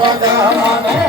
பகவானே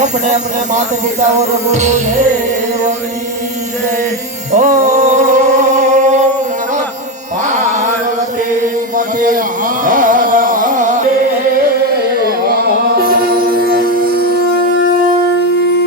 अपने अपने माता पिता और गुरु देवनी जय